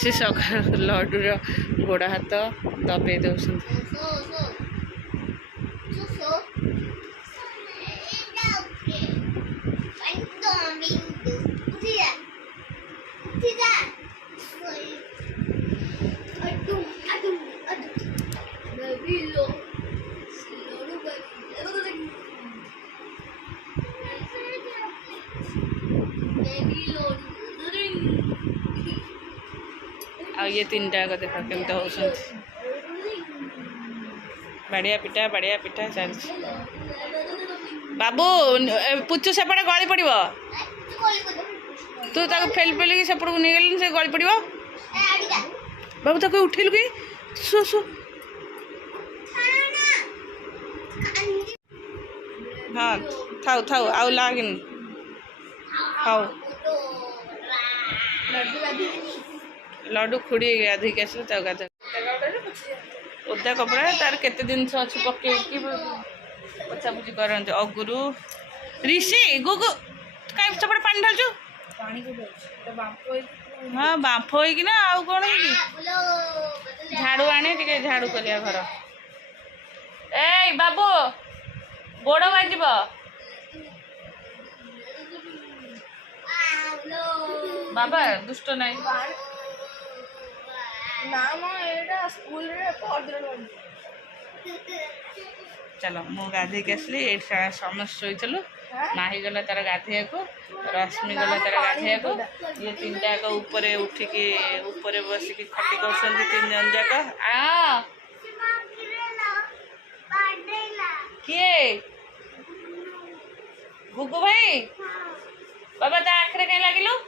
ऋषि सकाल लड्डूर गोड़ हाथ दबे दौरान आ ये तीन टाक देख केमती हो बढ़िया पिठा चल बाबू पुचु सेपटे गली पड़ तू ताको फेल फेल कि सेपट को नहीं गल से गली पड़ बाबू ताको उठेलु कि सो सो हाँ थाउ थाउ आउ लागनी खाओ लड्डू खुड़ी गाधे के आस ओदा कपड़ा तार केते दिन अच्छी पके पोछापुछी करते अगुरु ऋषि गुगु कहीं सेपटे पानी ढालचु हाँ बांफ होना आउ कौन झाड़ू आने टे झाड़ू करिया घर ए बाबू गोड़ बाज बाबा दुष्ट नहीं चलो मु गाधे के आसली ये समस्त शोलु माही गला तार गाधे को रश्मि गला तार गाधे को ये तीन टाक ऊपर उठिकी ऊपर बसिकी खटी कर तीन जन जाक किए गुगु भाई बाबा ता आखरे कहीं लगिलु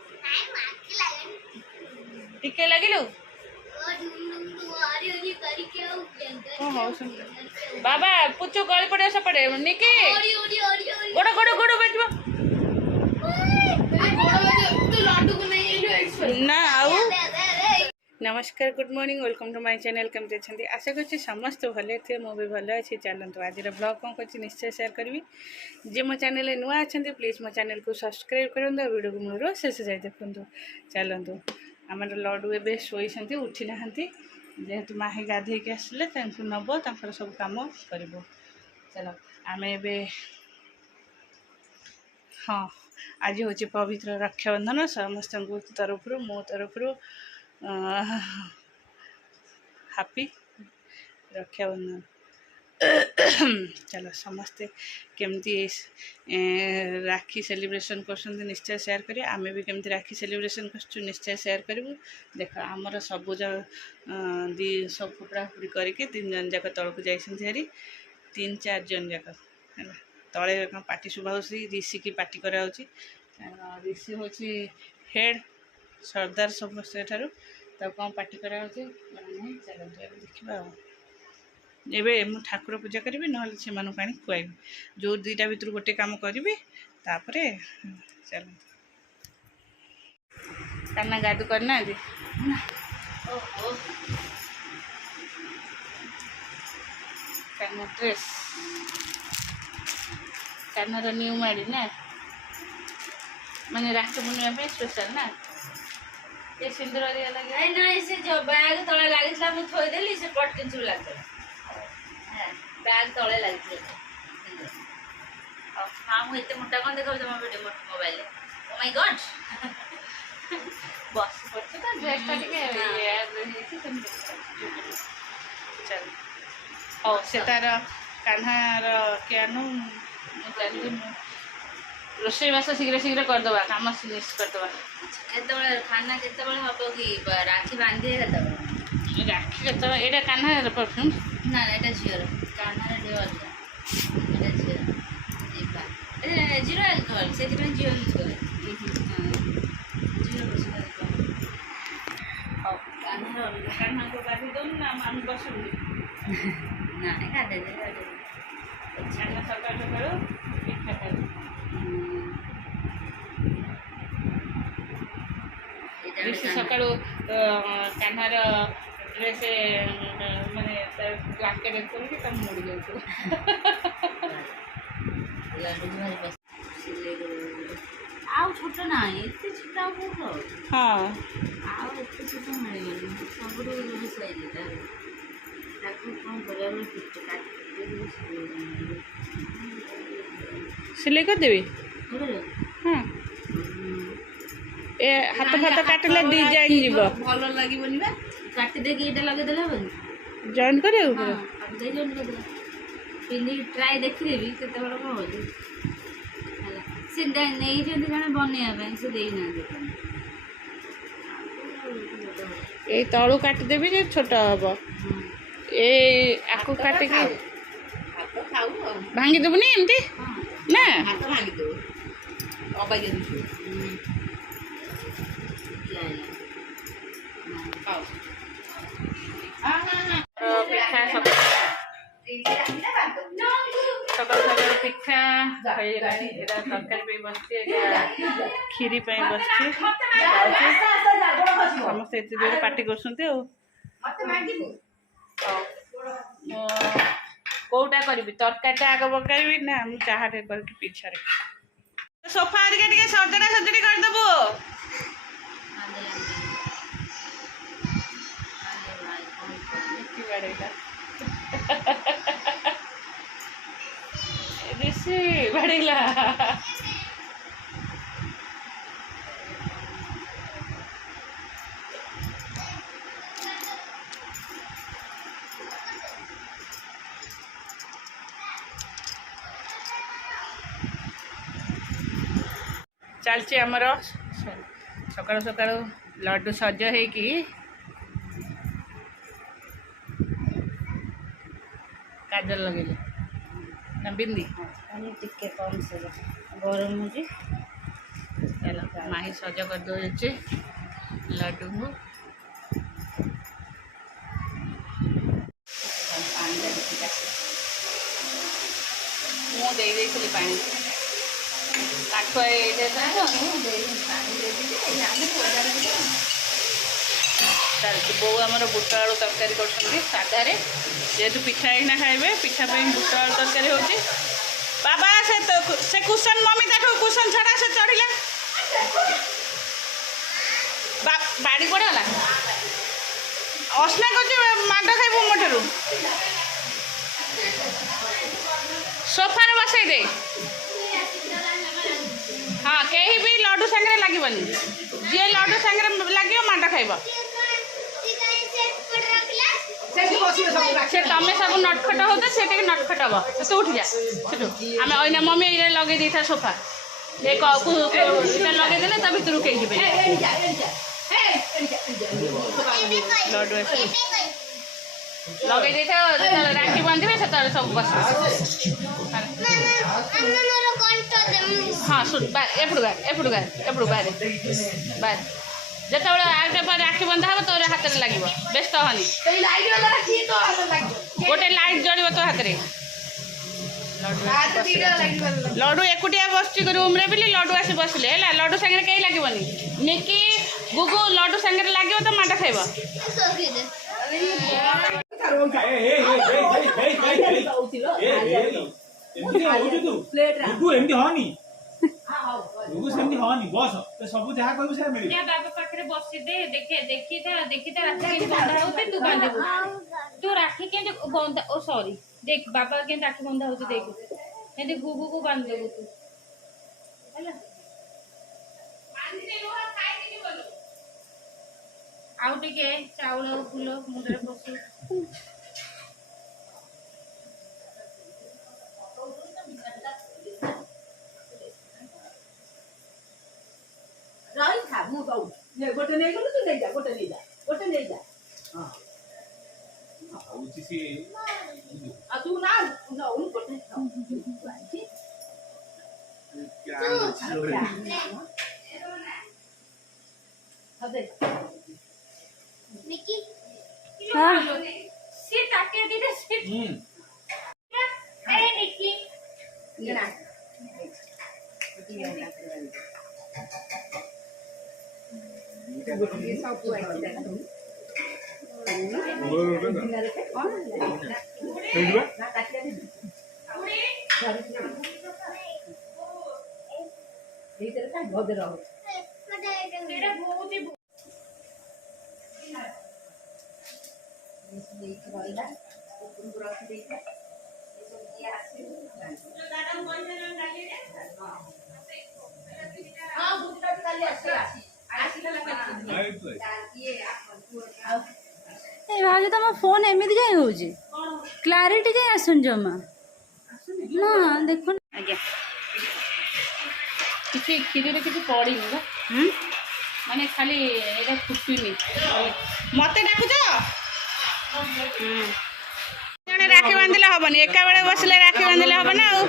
टिके लगिलु बाबा पुचु गली पड़े सेपटे निकी गोड़ गोड़ गोड़ बजबो ना आउ नमस्कार good morning welcome to my channel केमती अच्छे आशा कर समस्त भले थे मु भी भल अच्छी चलते आज ब्लॉग कौन कर निश्चय शेयर करी जे मो चैनल नुआ अच्छा प्लीज मो चैनल को सब्सक्राइब करूँ वीडियो को मूल शेष जाए देखूँ चलतु आम लड्डू ए शोई उठी ना जेहेतु माही गाधे के आसले नब तर सब कम कर चलो आम ए हाँ आज हूँ पवित्र रक्षाबंधन समस्त तरफ मो तरफ हैप्पी रक्षाबंधन चलो समस्ते केमती राखी सेलिब्रेशन कर निश्चय शेयर करिए आमे भी केमती राखी सेलिब्रेशन कर निश्चय शेयर करूँ देख आमर सबुज दी सब फुपड़ा फुड़ी करके तीन जन जाक तौक जारी तीन चार जन जाक है तले पार्टी शुभा ऋषि की पार्टी करा ऋषि हूँ हेड सरदार समस्त कौन पार्टी करा चलते देखा एबे मु ठाकुर पूजा करी ना से आनी खुआबी जो दुईटा भितर गोटे काम करी तापरे चल काना गादू करना काना ड्रेस कानार न्यू माड़ी ना माने राखी पूर्णिमा स्पेशल ना ये सिंदूर लगे ना से जो बैग तले लगी मुझे थोदेली से पटकिन सब लगे बैग तले लगे हाँ मुझे मोटा कौन देखा तुम video mobile oh my God बस पड़े तो ड्रेसटा चल हाँ से तार कान्हार कियानु जानी रोषे बास शीघ्र शीघ्र करदे कम फिनिश करदे खाना के हम कि राखी बांधे राखी के ये कान्हा परफ्यूम ना ये झीर कान्हार झीर जीरो अल्कोहल से जीरो यूज करे जीरो कान्हा को गाधी दो ना आम बस ना गाधे छाना सकाल सकाल पिठा कर सका कान्हार ड्रेस माने ब्लांकेट करके तब मुड़ी जाऊ ଆଉ ଛୋଟ ନାହିଁ ଏତେ ଛୋଟ ଆଉ କୋଉଠି ହଁ ଆଉ ଏତେ ଛୋଟ ମିଳିବନି ସବୁଠୁ ସାଇଜ୍ ତାକୁ କ'ଣ କରିବା ସିଲେଇ କରିଦେବି ହଁ ଏ ହାତ ଫାତ କାଟିଲେ ଡିଜାଇନ୍ ଯିବ ଭଲ ଲାଗିବନି ବା କାଟି ଦେଇକି ଏଇଟା ଲଗେଇଦେଲେ ହବନି ଜଏଣ୍ଟ କରିବାକୁ ହଁ କାଟି ଦେଇ ଜଏଣ୍ଟ କରିଦେଲେ ପିନ୍ଧିକି ଟ୍ରାଏ ଦେଖିଦେବି କେତେବେଳେ କ'ଣ ହେଉଛି ହେଲା ସେ ନେଇଛନ୍ତି ଜଣେ ବନେଇବା ପାଇଁ ସେ ଦେଇନାହାନ୍ତି ଏଇ ତଳୁ କାଟିଦେବି ଯେ ଛୋଟ ହବ ଏ ଆକୁ କାଟିକି ହାତ ଖାଉ ଆଉ ଭାଙ୍ଗିଦେବୁନି ଏମିତି ନା ହାତ ଭାଙ୍ଗିଦେବୁ ଅବାଗିଆ ଦିଶିବ ପିଠା ସକାଳୁ ସକାଳୁ ପିଠା ହେଇଗଲାଣି ଏଇଟା ତରକାରୀ ପାଇଁ ବସିଛି ଏଇଟା କ୍ଷୀରି ପାଇଁ ବସିଛି ସମସ୍ତେ ଏତେ ଜୋରେ ପାଟି କରୁଛନ୍ତି ଆଉ କୋଉଟା କରିବି ତରକାରୀଟା ଆଗ ପକାଇବି ନା ମୁଁ ଚାହାଟେ କରିକି ପିଛାରେ ସୋଫା ହେରିକା ଟିକେ ସଜଡ଼ା ସଜଡ଼ି କରିଦେବୁ ऋषि बढ़ेला चलची आमर सकाळु सकाळु लड्डू सज होगी काजल लगे ना बिंदी टिके कम से गरम हो माही सज कर दे लड्डू को मुझे पानी काठ बो आमर बुट आलू तरकारी कर साधार जेहेतु पिठा एना खाइबे पिठा बुट आलू तरकारी हो बाबा से कुशन मम्मी देखो कुशन छड़ा से चढ़िला बाड़ी पड़ेगा असना कर माड खाइबू मोटू सोफा बसई दे हाँ कहीं भी लड्डू सांगे लगे जी लड्डू सांगे लगे माड खाइब से तमें सब नटखट हो से नटखट हम तू उठी जा आम अना मम्मी ये लगे दी था सोफा ये लगे देले ता भर कहीं जी लड्डू लगे दी था राखी बांधे से सब बस हाँ सुन एपड़ बाहर जिते आगे राखी बंधा हम तो हाथ में लगे व्यस्त हनी गोटे लाइट जल तो हाथ में लड्डू एकुटिया बस रूम रे भी लड्डू आसी बसले है लड्डू सांगे कहीं लगभग निकी गुगु लड्डू सांगे लगे तो माड खाइब बस सब जहाँ कहू से मिले बाबा पाखे बसी दे देखी राखी बंधा हो तू बांधबू तू राखी के बंधा ओ सॉरी देख बाबा के राखी बंधा हो देख एंती गुगु को बांध देबू तू हैला बांधी दे लोहा खाई दिनी बोलो आउ टिके चावल फूल मुंडरे बसु रही था मु कहू ये गोटे नहीं गलु तू नहीं जा गोटे नहीं जा हां उसी से आ तू ना उन गोटे क्या अबे निकी हां से टाके दे दे से ए निकी ये ना ये सब तो आई ना भीतर ଭଦ୍ର ସେଇଟା ବହୁତ ହି ରହିଲା ଉପରକୁ ରଖିଦେଇଥା ଏସବୁ କିଏ ଆସିବ ହଁ ବୁଝିଲା କାଲି ଆସିଲା ଭାଉଜ ତମ ଫୋନ ଏମିତି କାଇଁ ହଉଛି କ୍ଲାରିଟି କାଇଁ ଆସୁନି ଜମା ନା ଦେଖୁନ ଆଜ୍ଞା କିଛି କ୍ଷୀରରେ କିଛି ପଡ଼ିନି ବା ମାନେ ଖାଲି ଏଇଟା ଫୁଟୁନି ମତେ ଡାକୁଛ ଜଣେ ରାକ୍ଷୀ ବାନ୍ଧିଲେ ହବନି ଏକା ବେଳେ ବସିଲେ ରାକ୍ଷୀ ବାନ୍ଧିଲେ ହବ ନା ଆଉ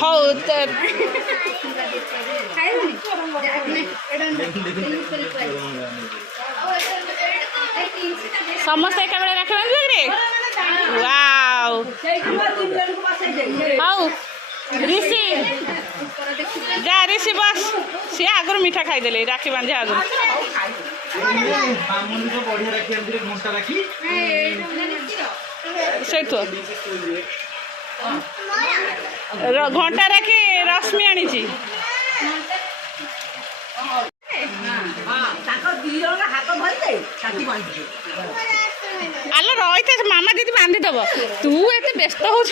ହଉ ସମସ୍ତେ ଏକା ବେଳେ ରାକ୍ଷୀ ବାନ୍ଧିବେ କି ୱାଓ ହଉ ऋषि जा ऋषि बस सी आगुरी मिठा खाईदे राखी बांधे आगुरी से घंटा राखी रश्मि आनी आलो रही मामा दीदी बांधीदेव तू एत व्यस्त हो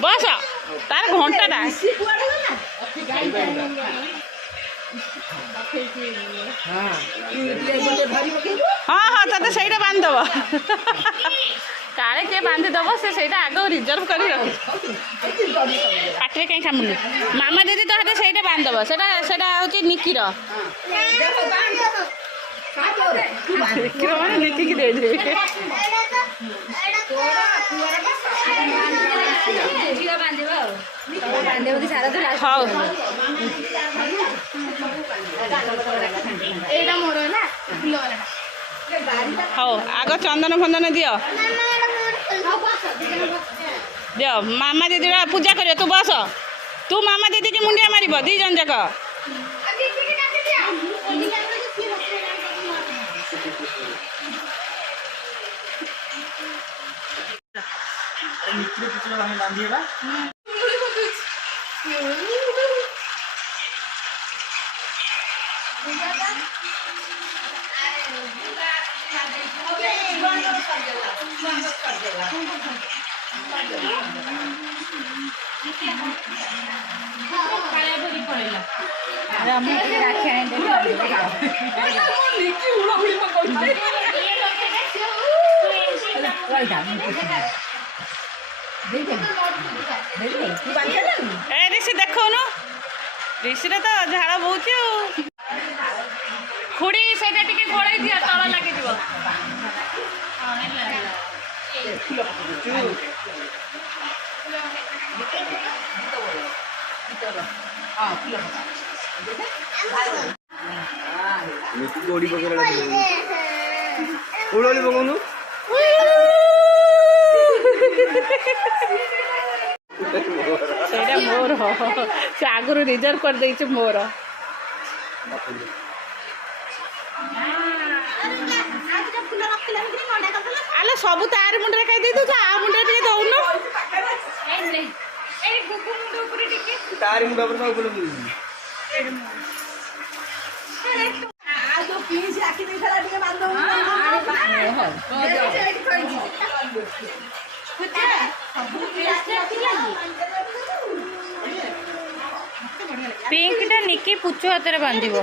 बस तार घंटाटा हाँ हाँ ते सहीटा बांधदेव काले किए बांधीदेव से आग रिजर्व कर पाटे कहीं खामुलु मामा दीदी तो हाथ सहीटा बांधदेव से हूँ निकिर निकी दे हाँ हाँ आग चंदन फंदन दियो दियो मामा दीदी पूजा करियो तू बस तू मामा दीदी की मुंडिया मारिब दी जन जाक ऋषि देखौन ऋषि तो झाड़ बहुत खुड़ी से घोड़े दिया तल लगे गोड़ी पकड़ा उड़ोली पकाउनु मोर से आगुरी रिजर्व कर देइछ मोर आलो सब तार मुंडे खाई दे दो आ मुंडे टिके दउनो ए गुगु मुंड ऊपर टिके तारी मुंडा पर सब बोलू आ जो पीस आखि देखला टिके बांधो पिंक टा निकी पुचु हाथ में बांधिबो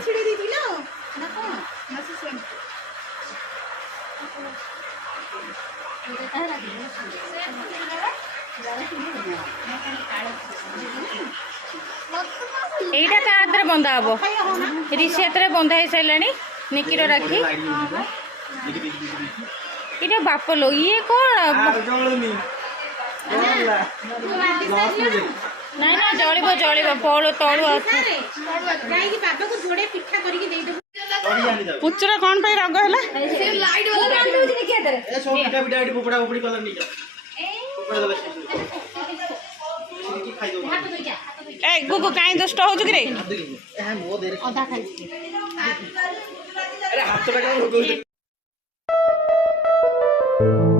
एटा का हाथ में बंधा हबो ऋषि हाथ में बंधा हो सारे निकीर राखी इटा बाप लो ये कौन ना ना जलिबो जलिबो पौड़ तळु पुचर कौन पे रग है गुगु कहीं दुष्ट हो रे हाँ